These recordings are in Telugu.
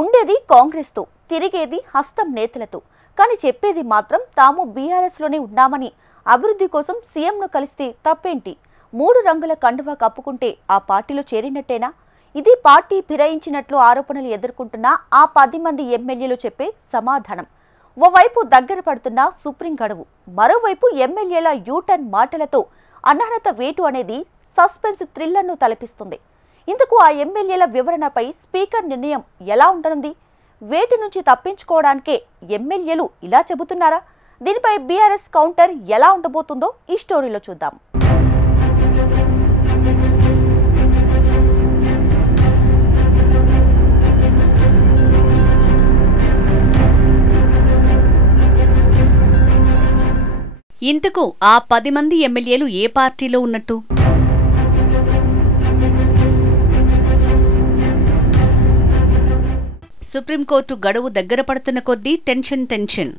ఉండేది కాంగ్రెస్తో, తిరిగేది హస్తం నేతలతో. కానీ చెప్పేది మాత్రం తాము బీఆర్ఎస్లోనే ఉన్నామని, అభివృద్ధి కోసం సీఎంను కలిస్తే తప్పేంటి, 3 రంగుల కండువా కప్పుకుంటే ఆ పార్టీలో చేరినట్టేనా? ఇది పార్టీ ఫిరాయించినట్లు ఆరోపణలు ఎదుర్కొంటున్న ఆ 10 మంది ఎమ్మెల్యేలు చెప్పే సమాధానం. ఓవైపు దగ్గర పడుతున్న సుప్రీం గడువు, మరోవైపు ఎమ్మెల్యేల యూటర్న్ మాటలతో అనర్హత వేటు అనేది సస్పెన్స్ థ్రిల్లర్ను తలపిస్తుంది. ఇందుకు ఆ ఎమ్మెల్యేల వివరణపై స్పీకర్ నిర్ణయం ఎలా ఉండనుంది? వేటు నుంచి తప్పించుకోవడానికే ఎమ్మెల్యేలు ఇలా చెబుతున్నారా? దీనిపై బీఆర్ఎస్ కౌంటర్ ఎలా ఉండబోతుందో ఈ స్టోరీలో చూద్దాం. ఇంతకు ఆ 10 మంది ఎమ్మెల్యేలు ఏ పార్టీలో ఉన్నట్టు? సుప్రీంకోర్టు గడువు దగ్గర పడుతున్న కొద్దీ టెన్షన్.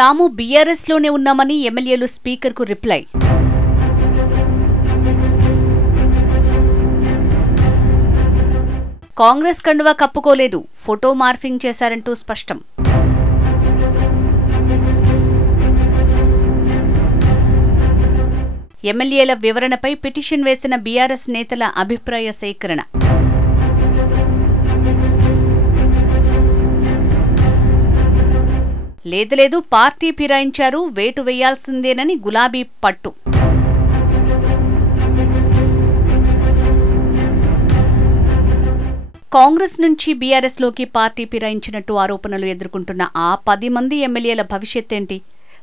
తాము బీఆర్ఎస్లోనే ఉన్నామని ఎమ్మెల్యేలు స్పీకర్కు రిప్లై. కాంగ్రెస్ కండువా కప్పుకోలేదు, ఫోటో మార్ఫింగ్ చేశారంటూ స్పష్టం. ఎమ్మెల్యేల వివరణపై పిటిషన్ వేసిన బీఆర్ఎస్ నేతల అభిప్రాయ సేకరణ. లేదు పార్టీ ఫిరాయించారు, వేటు వేయాల్సిందేనని గులాబీ పట్టు. కాంగ్రెస్ నుంచి బీఆర్ఎస్లోకి పార్టీ ఫిరాయించినట్టు ఆరోపణలు ఎదుర్కొంటున్న ఆ 10 మంది ఎమ్మెల్యేల భవిష్యత్తేంటి?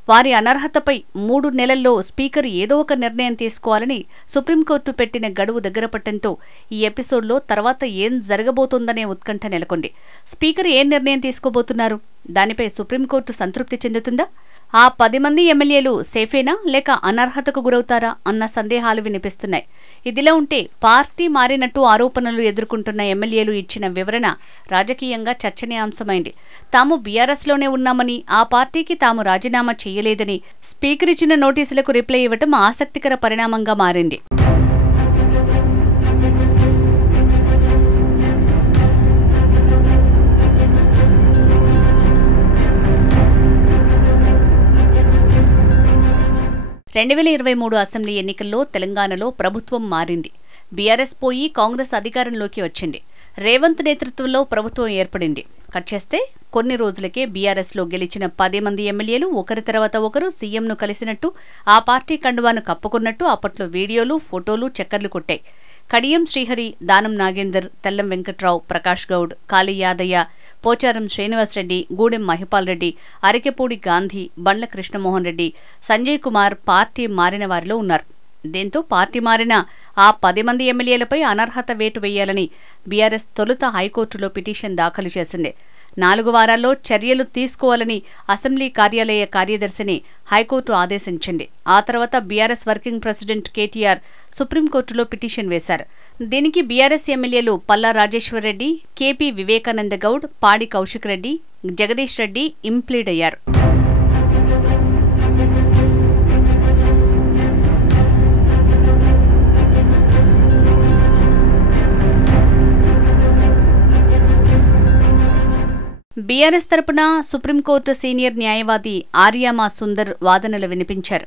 వారి అనర్హతపై 3 నెలల్లో స్పీకర్ ఏదో ఒక నిర్ణయం తీసుకోవాలని సుప్రీంకోర్టు పెట్టిన గడువు దగ్గరపట్టడంతో ఈ ఎపిసోడ్లో తర్వాత ఏం జరగబోతోందనే ఉత్కంఠ నెలకొంది. స్పీకర్ ఏం నిర్ణయం తీసుకోబోతున్నారు? దానిపై సుప్రీంకోర్టు సంతృప్తి చెందుతుందా? ఆ 10 మంది ఎమ్మెల్యేలు సేఫేనా లేక అనర్హతకు గురవుతారా అన్న సందేహాలు వినిపిస్తున్నాయి. ఇదిలా ఉంటే పార్టీ మారినట్టు ఆరోపణలు ఎదుర్కొంటున్న ఎమ్మెల్యేలు ఇచ్చిన వివరణ రాజకీయంగా చర్చనీయాంశమైంది. తాము బీఆర్ఎస్లోనే ఉన్నామని, ఆ పార్టీకి తాము రాజీనామా చేయలేదని స్పీకర్ ఇచ్చిన నోటీసులకు రిప్లై ఇవ్వటం ఆసక్తికర పరిణామంగా మారింది. అసెంబ్లీ ఎన్నికల్లో తెలంగాణలో ప్రభుత్వం మారింది. బీఆర్ఎస్ పోయి కాంగ్రెస్ అధికారంలోకి వచ్చింది. రేవంత్ నేతృత్వంలో ప్రభుత్వం ఏర్పడింది. కట్ చేస్తే కొన్ని రోజులకే బీఆర్ఎస్లో గెలిచిన 10 మంది ఎమ్మెల్యేలు ఒకరి తర్వాత ఒకరు సీఎంను కలిసినట్టు, ఆ పార్టీ కండువాను కప్పుకున్నట్టు అప్పట్లో వీడియోలు, ఫోటోలు చక్కర్లు కొట్టాయి. కడియం శ్రీహరి, దానం నాగేందర్, తెల్లం వెంకట్రావు, ప్రకాష్ గౌడ్, కాళీ యాదయ్య, పోచారం శ్రీనివాసరెడ్డి, గూడెం మహిపాల్ రెడ్డి, అరికెపూడి గాంధీ, బండ్ల కృష్ణమోహన్ రెడ్డి, సంజయ్ కుమార్ పార్టీ మారిన వారిలో ఉన్నారు. దీంతో పార్టీ మారిన ఆ 10 మంది ఎమ్మెల్యేలపై అనర్హత వేటు వేయాలని బీఆర్ఎస్ తొలుత హైకోర్టులో పిటిషన్ దాఖలు చేసింది. 4 వారాల్లో చర్యలు తీసుకోవాలని అసెంబ్లీ కార్యాలయ కార్యదర్శిని హైకోర్టు ఆదేశించింది. ఆ తర్వాత బీఆర్ఎస్ వర్కింగ్ ప్రెసిడెంట్ కేటీఆర్ సుప్రీంకోర్టులో పిటిషన్ వేశారు. దీనికి బీఆర్ఎస్ ఎమ్మెల్యేలు పల్లా రాజేశ్వరరెడ్డి, కేపీ వివేకానంద గౌడ్, పాడి కౌశిక్ రెడ్డి, జగదీష్ రెడ్డి ఇంప్లీడ్ అయ్యారు. బీఆర్ఎస్ తరపున సుప్రీంకోర్టు సీనియర్ న్యాయవాది ఆర్యామా సుందర్ వాదనలు వినిపించారు.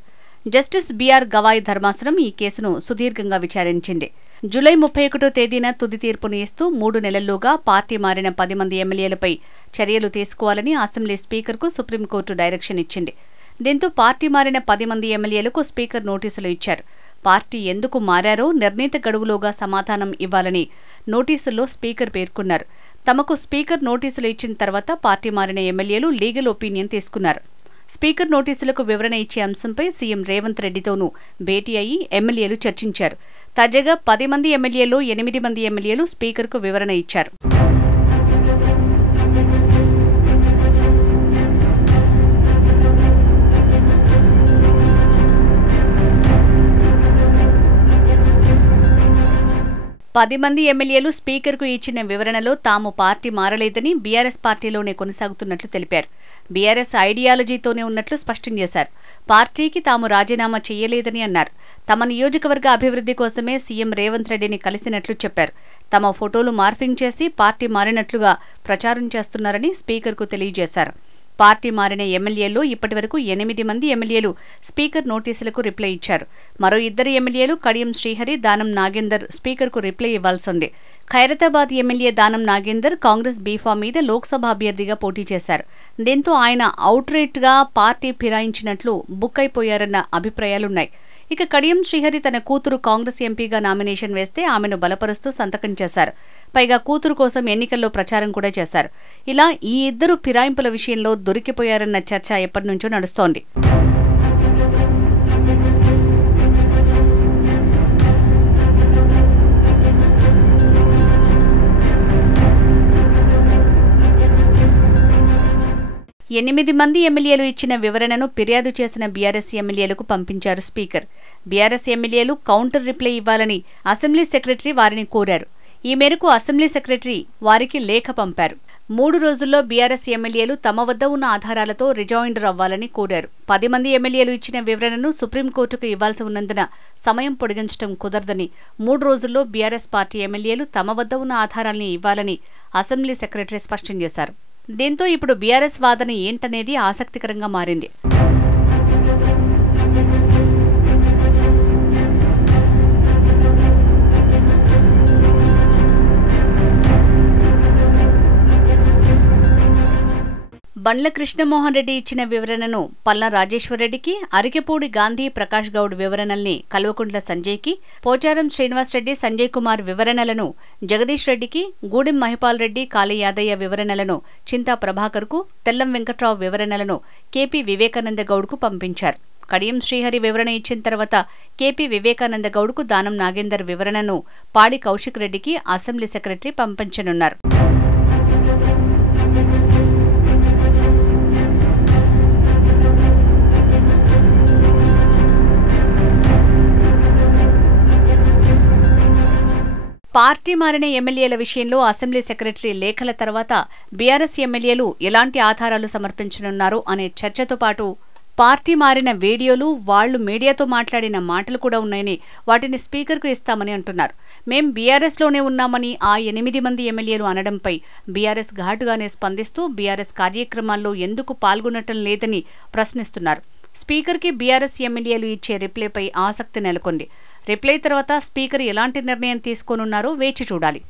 జస్టిస్ బీఆర్ గవాయ్ ధర్మాసనం ఈ కేసును సుదీర్ఘంగా విచారించింది. జూలై 31వ తేదీన తుది తీర్పును ఇస్తూ 3 నెలల్లోగా పార్టీ మారిన 10 మంది ఎమ్మెల్యేలపై చర్యలు తీసుకోవాలని అసెంబ్లీ స్పీకర్కు సుప్రీంకోర్టు డైరెక్షన్ ఇచ్చింది. దీంతో పార్టీ మారిన 10 మంది ఎమ్మెల్యేలకు స్పీకర్ నోటీసులు ఇచ్చారు. పార్టీ ఎందుకు మారారో నిర్ణీత గడువులోగా సమాధానం ఇవ్వాలని నోటీసుల్లో స్పీకర్ పేర్కొన్నారు. తమకు స్పీకర్ నోటీసులు ఇచ్చిన తర్వాత పార్టీ మారిన ఎమ్మెల్యేలు లీగల్ ఒపీనియన్ తీసుకున్నారు. స్పీకర్ నోటీసులకు వివరణ ఇచ్చే అంశంపై సీఎం రేవంత్ రెడ్డితోనూ భేటీ అయ్యి ఎమ్మెల్యేలు చర్చించారు. తాజాగా 10 మంది ఎమ్మెల్యేల్లో 8 మంది ఎమ్మెల్యేలు స్పీకర్కు వివరణ ఇచ్చారు. పది మంది ఎమ్మెల్యేలు స్పీకర్కు ఇచ్చిన వివరణలో తాము పార్టీ మారలేదని, బీఆర్ఎస్ పార్టీలోనే కొనసాగుతున్నట్లు తెలిపారు. బీఆర్ఎస్ ఐడియాలజీతోనే ఉన్నట్లు స్పష్టం చేశారు. పార్టీకి తాము రాజీనామా చేయలేదని అన్నారు. తమ నియోజకవర్గ అభివృద్ధి కోసమే సీఎం రేవంత్ రెడ్డిని కలిసినట్లు చెప్పారు. తమ ఫోటోలు మార్ఫింగ్ చేసి పార్టీ మారినట్లుగా ప్రచారం చేస్తున్నారని స్పీకర్కు తెలియజేశారు. పార్టీ మారిన ఎమ్మెల్యేల్లో ఇప్పటివరకు 8 మంది ఎమ్మెల్యేలు స్పీకర్ నోటీసులకు రిప్లై ఇచ్చారు. మరో 2 ఎమ్మెల్యేలు కడియం శ్రీహరి, దానం నాగేందర్ స్పీకర్కు రిప్లై ఇవ్వాల్సింది. ఖైరతాబాద్ ఎమ్మెల్యే దానం నాగేందర్ కాంగ్రెస్ బీఫామ్ మీద లోక్సభ అభ్యర్థిగా పోటీ చేశారు. దీంతో ఆయన అవుట్రేట్గా పార్టీ ఫిరాయించినట్లు బుక్ అయిపోయారన్న అభిప్రాయాలున్నాయి. ఇక కడియం శ్రీహరి తన కూతురు కాంగ్రెస్ ఎంపీగా నామినేషన్ వేస్తే ఆమెను బలపరుస్తూ సంతకం చేశారు. పైగా కూతురు కోసం ఎన్నికల్లో ప్రచారం కూడా చేశారు. ఇలా ఈ ఇద్దరు ఫిరాయింపుల విషయంలో దొరికిపోయారన్న చర్చ ఎప్పటినుంచో నడుస్తోంది. ఎనిమిది మంది ఎమ్మెల్యేలు ఇచ్చిన వివరణను ఫిర్యాదు చేసిన బీఆర్ఎస్ ఎమ్మెల్యేలకు పంపించారు స్పీకర్. బీఆర్ఎస్ ఎమ్మెల్యేలు కౌంటర్ రిప్లై ఇవ్వాలని అసెంబ్లీ సెక్రటరీ వారిని కోరారు. ఈ మేరకు అసెంబ్లీ సెక్రటరీ వారికి లేఖ పంపారు. 3 రోజుల్లో బీఆర్ఎస్ ఎమ్మెల్యేలు తమ వద్ద ఉన్న ఆధారాలతో రిజాయిండర్ అవ్వాలని కోరారు. 10 మంది ఎమ్మెల్యేలు ఇచ్చిన వివరణను సుప్రీంకోర్టుకు ఇవ్వాల్సి ఉన్నందున సమయం పొడిగించడం కుదరదని 3 రోజుల్లో బీఆర్ఎస్ పార్టీ ఎమ్మెల్యేలు తమ వద్ద ఉన్న ఆధారాల్ని ఇవ్వాలని అసెంబ్లీ సెక్రటరీ స్పష్టం చేశారు. దీంతో ఇప్పుడు బీఆర్ఎస్ వాదన ఏంటనేది ఆసక్తికరంగా మారింది. బండ్ల కృష్ణమోహన్ రెడ్డి ఇచ్చిన వివరణను పల్లా రాజేశ్వరరెడ్డికి, అరికెపూడి గాంధీ ప్రకాష్ గౌడ్ వివరణల్ని కల్వకుంట్ల సంజయ్కి, పోచారం శ్రీనివాసరెడ్డి సంజయ్ కుమార్ వివరణలను జగదీష్ రెడ్డికి, గూడెం మహిపాల్ రెడ్డి కాళీ యాదయ్య వివరణలను చింతా ప్రభాకర్కు, తెల్లం వెంకట్రావు వివరణలను కేపీ వివేకానంద గౌడ్కు పంపించారు. కడియం శ్రీహరి వివరణ ఇచ్చిన తర్వాత కేపీ వివేకానంద గౌడ్కు దానం నాగేందర్ వివరణను పాడి కౌశిక్ రెడ్డికి అసెంబ్లీ సెక్రటరీ పంపించనున్నారు. పార్టీ మారిన ఎమ్మెల్యేల విషయంలో అసెంబ్లీ సెక్రటరీ లేఖల తర్వాత బీఆర్ఎస్ ఎమ్మెల్యేలు ఎలాంటి ఆధారాలు సమర్పించనున్నారు అనే చర్చతో పాటు పార్టీ మారిన వీడియోలు, వాళ్లు మీడియాతో మాట్లాడిన మాటలు కూడా ఉన్నాయని, వాటిని స్పీకర్కు ఇస్తామని అంటున్నారు. మేం బీఆర్ఎస్లోనే ఉన్నామని ఆ 8 మంది ఎమ్మెల్యేలు అనడంపై బీఆర్ఎస్ ఘాటుగానే స్పందిస్తూ బీఆర్ఎస్ కార్యక్రమాల్లో ఎందుకు పాల్గొనటం లేదని ప్రశ్నిస్తున్నారు. స్పీకర్కి బీఆర్ఎస్ ఎమ్మెల్యేలు ఇచ్చే రిప్లైపై ఆసక్తి నెలకొంది. రిప్లై తర్వాత స్పీకర్ ఎలాంటి నిర్ణయం తీసుకోనున్నారో వేచి చూడాలి.